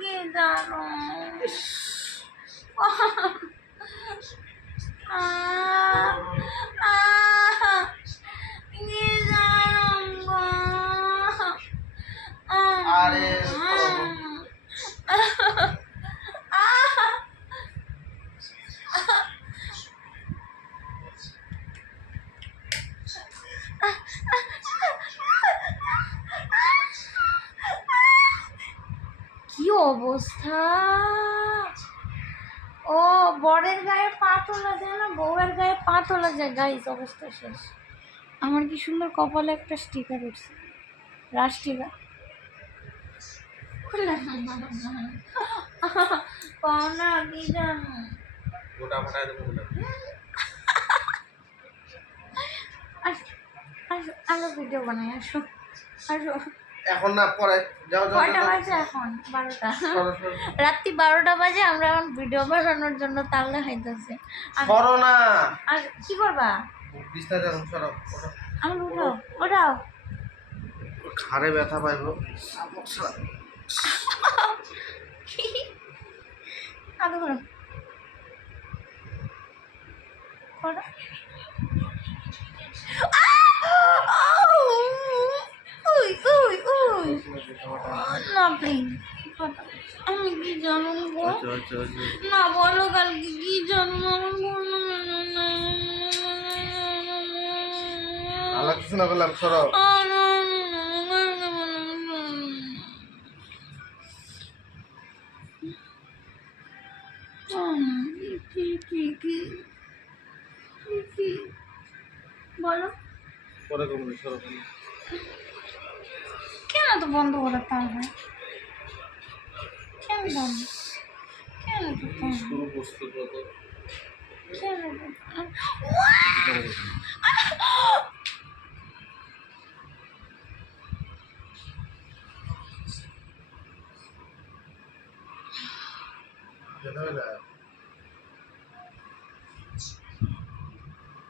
কি জানো আরে কি অবস্থা! ও বরের গায়ে পা তোলা যায় না, বউয়ের গায়ে পা তোলা যায়। গাইস অবস্থা শেষ। আমার কি সুন্দর কপালে একটা স্টিকার উঠছে, রাশ স্টিকার। পাওনা কি জানো, গোটা ফাটায় দেবো না। আসো ভিডিও বানাই, আসো আসো। এখন না, পরে যাও যাও। কয়টা বাজে এখন? 12টা। রাত্রি 12টা বাজে, আমরা এখন ভিডিও বানানোর জন্য তাল্লা খাইতেছি। করো না। আর কি করবা? বিছনা যাও, সরো। আমার উঠাও, ওঠাও। ঘাড়ে ব্যথা পাইবো। আদৌ করো, করো। উই উই উই না প্লিজ, আমি কি জানো গো? না বলো কালকে কি জানো, আমার কোনো মনে নাই। ভালো কিছু না করলাম, সরো। বলো পরে করবো, সরো। কেন তো বন্ধ করাতে হবে? কেন বন্ধ? কেন তো বন্ধ? শুরু প্রস্তুত হতো। কেন যেতে হবে না।